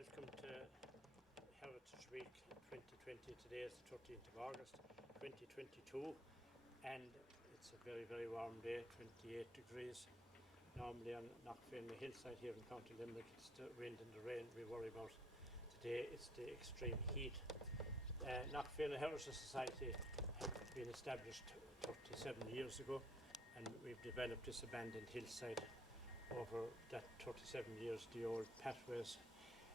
welcome to Heritage Week 2020. Today is the 13th of August 2022 and it's a very, very warm day, 28 degrees. Normally on Knockfierna hillside here in County Limerick it's the wind and the rain we worry about. Today it's the extreme heat. Knockfierna Heritage Society has been established 37 years ago and we've developed this abandoned hillside over that 37 years, the old pathways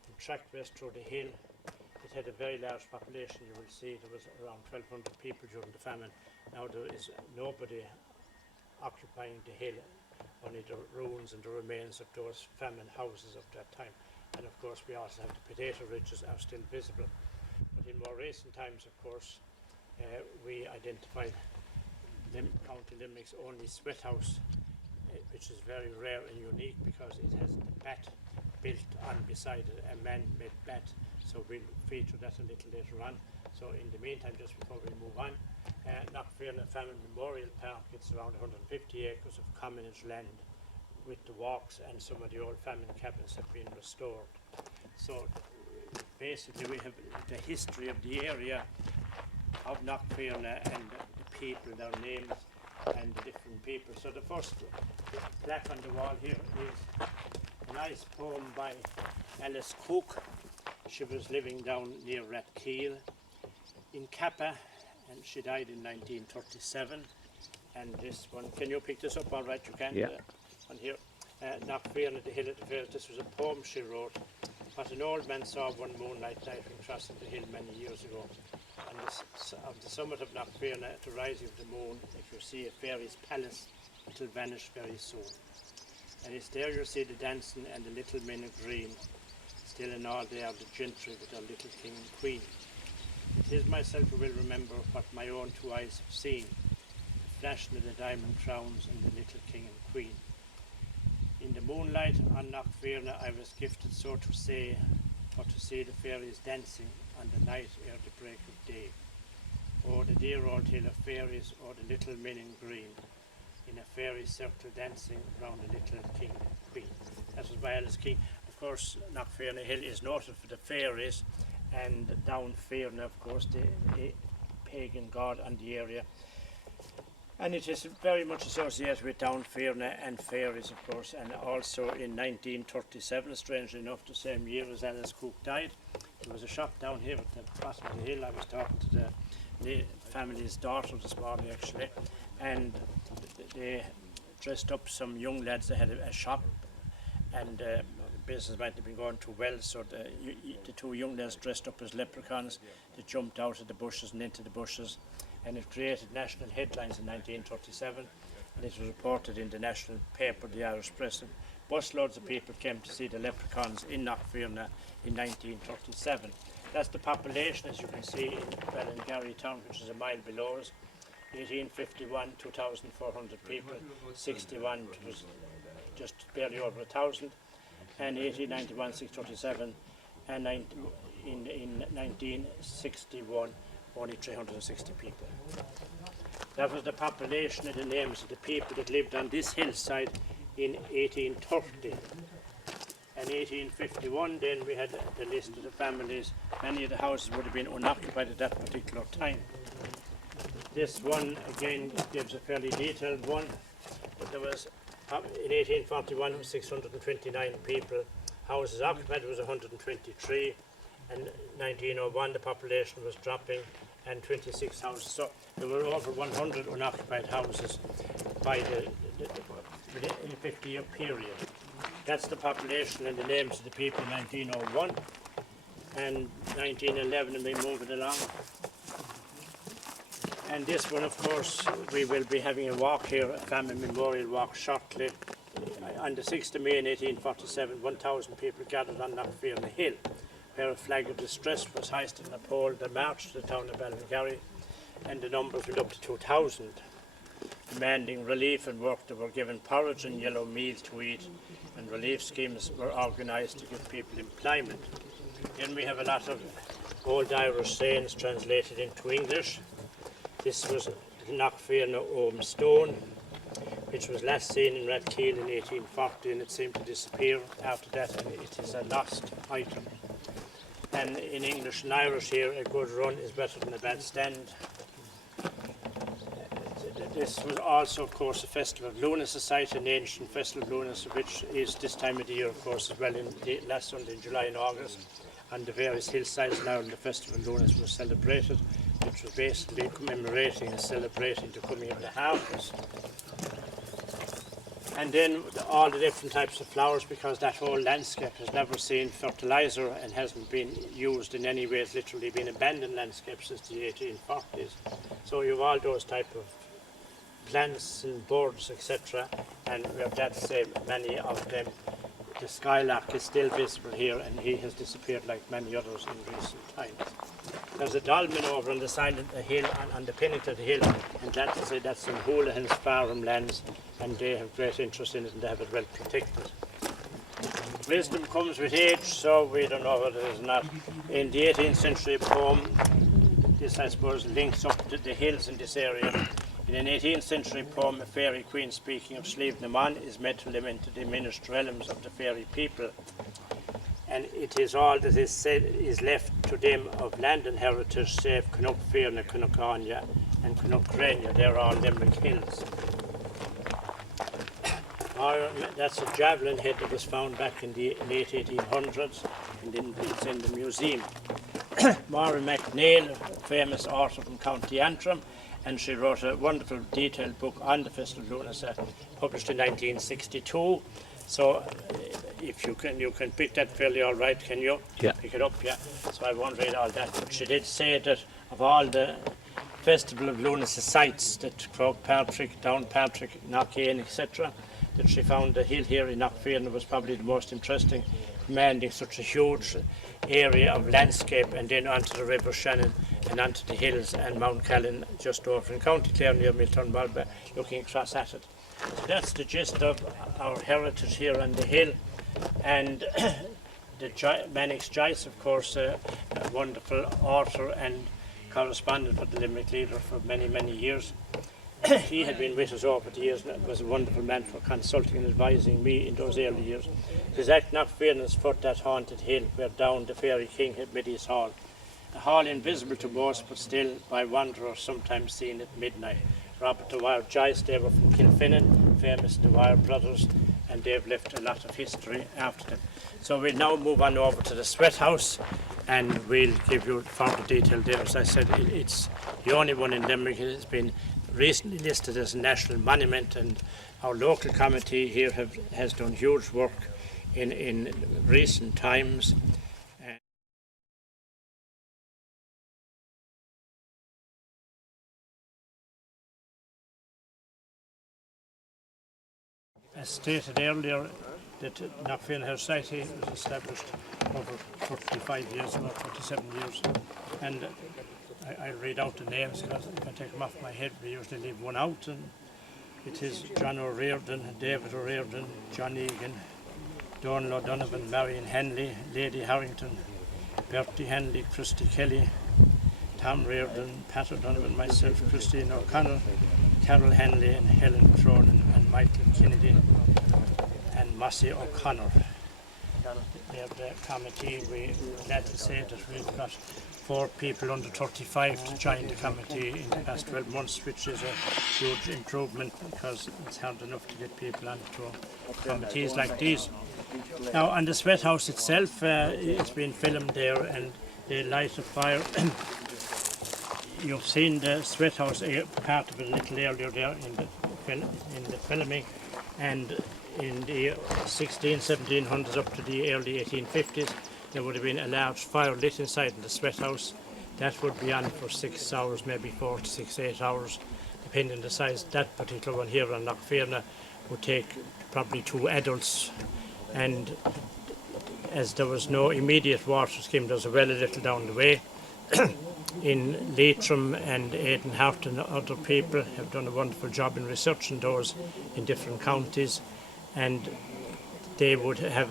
and trackways through the hill. It had a very large population. You will see there was around 1,200 people during the famine. Now there is nobody occupying the hill, only the ruins and the remains of those famine houses of that time. And of course we also have the potato ridges are still visible. But in more recent times, of course, we identified County Limerick's only Sweathouse, which is very rare and unique because it has the bat built on beside it, a man-made bat. So we'll feature that a little later on. So in the meantime, just before we move on, Knockfierna Famine Memorial Park, it's around 150 acres of commonage land with the walks, and some of the old famine cabins have been restored. So basically we have the history of the area of Knockfierna and the people, their names and the different people. So the first plaque on the wall here is a nice poem by Alice Cook. She was living down near Rathkeil in Kappa and she died in 1937. And this one, can you pick this up? All right, you can. Yeah. On here, Knockfierna, the hill at the fair. This was a poem she wrote. But an old man saw one moonlight night when crossing the hill many years ago. And on the summit of Knockfierna, at the rising of the moon, if you see a fairy's palace, it will vanish very soon. And it's there you'll see the dancing and the little men in green. Still in all they are the gentry with their little king and queen. It is myself who will remember what my own two eyes have seen, the flashing of the diamond crowns and the little king and queen. In the moonlight on Knockfierna I was gifted, so to say, for to see the fairies dancing on the night ere the break of day. Oh, the dear old hill of fairies, or the little men in green, in a fairy circle dancing round the little king and queen. That was by Alice King. Of course, Knockfierna Hill is noted for the fairies, and Downfierna, of course, the pagan god on the area. And it is very much associated with Downfierna and fairies, of course. And also in 1937, strangely enough, the same year as Alice Cook died, there was a shop down here at the bottom of the hill. I was talking to the family's daughter this morning, actually, and they dressed up some young lads. They had a shop, and business might have been going too well, so the two young lads dressed up as leprechauns. They jumped out of the bushes and into the bushes, and it created national headlines in 1937, and it was reported in the national paper, the Irish Press. And busloads of people came to see the leprechauns in Knockfierna in 1937. That's the population, as you can see, in Ballingarry town, which is a mile below us. 1851, 2,400 people. 61 was just barely over 1,000. And 1891, 637. And in 1961, only 360 people. That was the population and the names of the people that lived on this hillside in 1830. And 1851, then we had the list of the families. Many of the houses would have been unoccupied at that particular time. This one again gives a fairly detailed one. But there was in 1841 it was 629 people. Houses occupied was 123. And 1901 the population was dropping, and 26 houses. So there were over 100 unoccupied houses by in a 50-year period. That's the population and the names of the people in 1901 and 1911, and we move it along. And this one, of course, we will be having a walk here, a famine memorial walk shortly. On the 6th of May in 1847, 1,000 people gathered on Knockfierna Hill, where a flag of distress was hoisted on a pole. They marched to the town of Ballingarry, and the numbers went up to 2,000. Demanding relief and work, they were given porridge and yellow meal to eat, and relief schemes were organised to give people employment. Then we have a lot of old Irish sayings translated into English. This was the Knockfierna Ohm stone, which was last seen in Rathkeil in 1840, and it seemed to disappear after that, and it is a lost item. And in English and Irish here, a good run is better than a bad stand. This was also, of course, a festival of Luna Society, an ancient festival of Luna, which is this time of the year, of course, as well, in the last Sunday in July and August. On the various hillsides now, the festival of Lunas was celebrated, which was basically commemorating and celebrating the coming of the harvest. And then all the different types of flowers, because that whole landscape has never seen fertiliser and hasn't been used in any way. It's literally been abandoned landscape since the 1840s. So you have all those type of plants and birds, etc. And we have that same, many of them. The skylark is still visible here, and he has disappeared like many others in recent times. There's a dolmen over on the side of the hill, on the pinnacle of the hill, and that's in Houlihan's farm lands, and they have great interest in it and they have it well protected. Wisdom comes with age, so we don't know whether it is not. In the 18th century poem, this I suppose links up to the hills in this area. In an 18th century poem, a fairy queen speaking of Slieve na Mon is meant to lament the diminished realms of the fairy people. And it is all that is said is left to them of land and heritage, save Knockfierna and Knockfierna. They're all Limerick hills. That's a javelin head that was found back in the late 1800s, and it's in the museum. Maura MacNeil, a famous author from County Antrim, and she wrote a wonderful detailed book on the Festival of Lunas, published in 1962. So if you can pick that fairly all right, can you? Yeah. Pick it up, yeah. So I won't read all that, but she did say that of all the Festival of Lunas sites, that Croagh-Patrick, Downpatrick, Knockfierna, etc., that she found the hill here in Knockfierna was probably the most interesting, commanding such a huge area of landscape, and then onto the River Shannon and onto the hills and Mount Callan just over in County Clare near Milton Malba, looking across at it. So that's the gist of our heritage here on the hill. And the Mannix Joyce, of course, a wonderful author and correspondent for the Limerick Leader for many, many years. He had been with us over the years and was a wonderful man for consulting and advising me in those early years. It is at Knockfierna's foot, that haunted hill, where down the fairy king had made his hall. A hall invisible to most, but still by wanderers sometimes seen at midnight. Robert Dwyer Joyce, they were from Kilfinnan, famous Dwyer brothers, and they've left a lot of history after them. So we'll now move on over to the Sweathouse, and we'll give you further detail there. As I said, it's the only one in Limerick. It has been recently listed as a national monument, and our local committee here has done huge work in recent times. As stated earlier, that Knockfierna Heritage Society was established over 45 years ago, 47 years, and I'll read out the names because if I take them off my head, we usually leave one out. And it is John O'Riordan, David O'Riordan, John Egan, Donald O'Donovan, Marion Henley, Lady Harrington, Bertie Henley, Christy Kelly, Tom Reardon, Pat O'Donovan, myself, Christine O'Connor, Carol Henley, and Helen Cronin, and Michael Kennedy, and Mossy O'Connor. We have the committee. We're glad to say that we've got 4 people under 35 to join the committee in the past 12 months, which is a huge improvement because it's hard enough to get people onto committees like these. Now, on the Sweathouse itself, it's been filmed there, and they light a fire. You've seen the Sweathouse part of it a little earlier there in the filming, and in the 1700s up to the early 1850s, there would have been a large fire lit inside the Sweathouse. That would be on for 6 hours, maybe 4 to 6, 8 hours, depending on the size. That particular one here on Knockfierna would take probably 2 adults, and as there was no immediate water scheme, there was a well a little down the way. In Leitrim and Aidenhart and other people have done a wonderful job in researching those in different counties, and they would have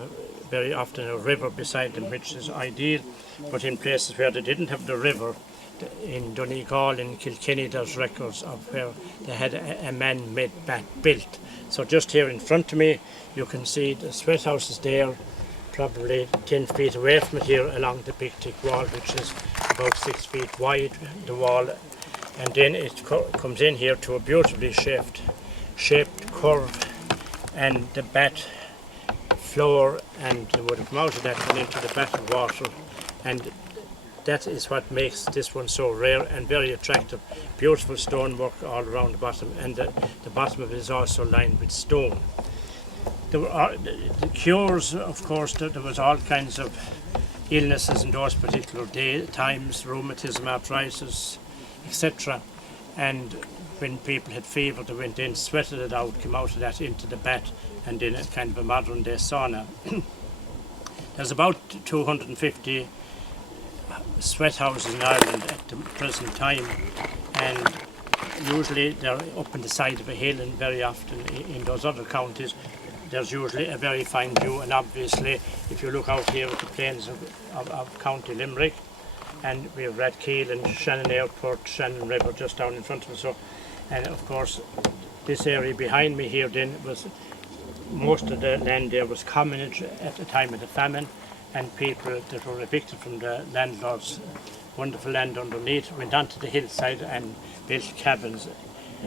very often a river beside them, which is ideal. But in places where they didn't have the river, in Donegal and Kilkenny, there's records of where they had a man-made bat built. So just here in front of me, you can see the Sweathouse is there. probably 10 feet away from it here along the big thick wall, which is about 6 feet wide, the wall, and then it comes in here to a beautifully shaped curve, and the bat floor, and it would come out of that and into the bat of water, and that is what makes this one so rare and very attractive. Beautiful stonework all around the bottom, and the bottom of it is also lined with stone. There were the cures, of course. There was all kinds of illnesses in those particular times, rheumatism, arthritis, etc. And when people had fever, they went in, sweated it out, came out of that into the bath, and in a kind of a modern day sauna. There's about 250 sweat houses in Ireland at the present time, and usually they're up on the side of a hill, and very often in those other counties there's usually a very fine view. And obviously if you look out here at the plains of County Limerick, and we have Redkeel and Shannon Airport, Shannon River just down in front of us, so, and of course this area behind me here then was, most of the land there was commonage at the time of the famine, and people that were evicted from the landlords' wonderful land underneath went onto the hillside and built cabins.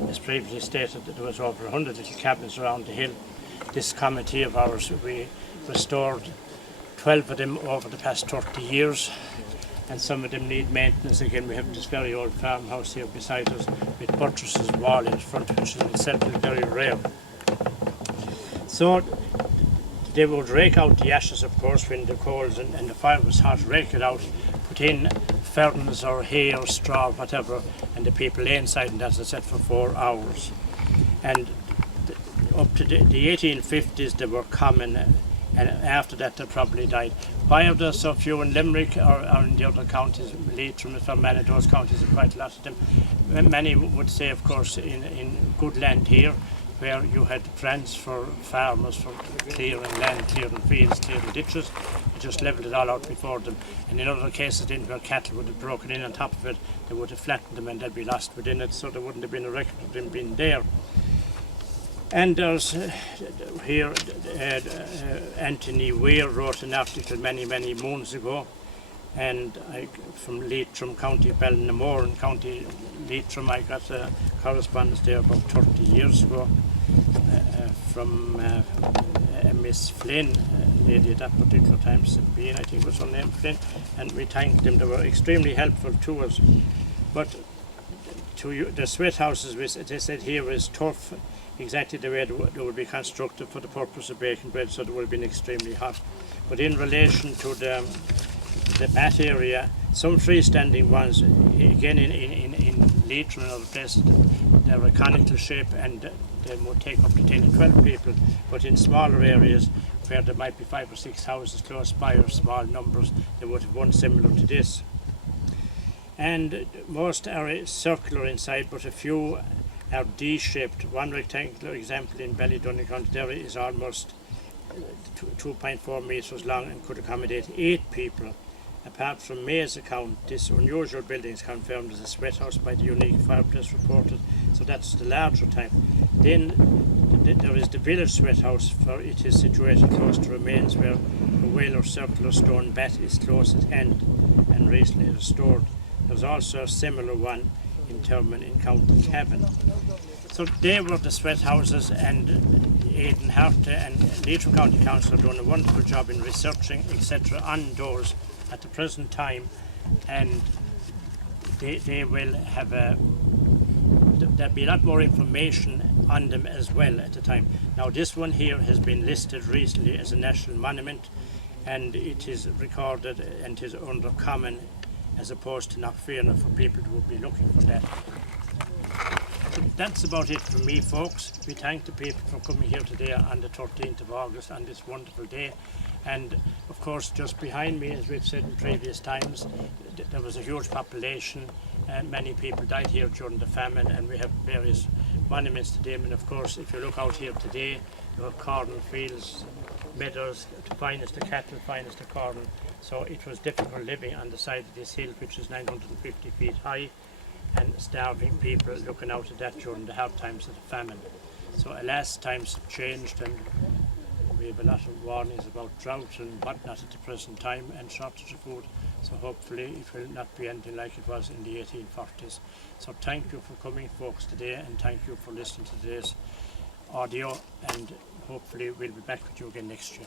As previously stated, there was over 100 little cabins around the hill. This committee of ours, we restored 12 of them over the past 30 years, and some of them need maintenance. Again, we have this very old farmhouse here beside us with buttresses wall in front, which in itself is very rare. So they would rake out the ashes, of course, when the coals and the fire was hot, rake it out, put in ferns or hay or straw, whatever, and the people lay inside, and as I said, for 4 hours. And up to the 1850s they were common, and after that they probably died. Why are there so few in Limerick or in the other counties? Leitrim, from many of those counties, are quite a lot of them. Many would say, of course, in good land here, where you had grants for farmers for clearing land, clearing fields, clearing ditches, you just levelled it all out before them. And in other cases then where cattle would have broken in on top of it, they would have flattened them and they'd be lost within it, so there wouldn't have been a record of them being there. And there's here Anthony Weir wrote an article many moons ago, and from Leitrim, County Ballinamore and County Leitrim, I got a correspondence there about 30 years ago from Miss Flynn, a lady at that particular time, Sabine, I think was her name, Flynn, and we thanked them. They were extremely helpful to us. But to you, the sweat houses, they said here, is tough, exactly the way they would be constructed for the purpose of baking bread, so they would have been extremely hot. But in relation to the bat area, some freestanding ones, again in Leitrim and other places, they're a conical shape and they would take up to 10 or 12 people, but in smaller areas where there might be 5 or 6 houses close by or small numbers, they would have one similar to this. And most are circular inside, but a few are D-shaped. One rectangular example in Ballydonnecounty Derry is almost 2.4 metres long and could accommodate 8 people. Apart from May's account, this unusual building is confirmed as a sweat house by the unique fireplace reported, so that's the larger type. Then there is the village sweat house, for it is situated close to remains where a whale or circular stone bat is close at hand and recently restored. There's also a similar one in Termon in County Cavan. So they were the sweat houses, and Aidan Harta and Leitrim County Council have done a wonderful job in researching, etc., on those at the present time, and they will have there'll be a lot more information on them as well at the time. Now this one here has been listed recently as a national monument, and it is recorded and is under common as opposed to Knockfierna for people who will be looking for that. So that's about it from me, folks. We thank the people for coming here today on the 13th of August on this wonderful day. And of course, just behind me, as we've said in previous times, there was a huge population and many people died here during the famine, and we have various monuments to them. And of course, if you look out here today, you have corn fields, meadows, the finest of cattle, finest of corn. So it was difficult living on the side of this hill, which is 950 feet high, and starving people looking out at that during the hard times of the famine. So alas, times have changed, and we gave a lot of warnings about drought and whatnot at the present time and shortage of food. So hopefully it will not be anything like it was in the 1840s. So thank you for coming, folks, today, and thank you for listening to today's audio, and hopefully we'll be back with you again next year.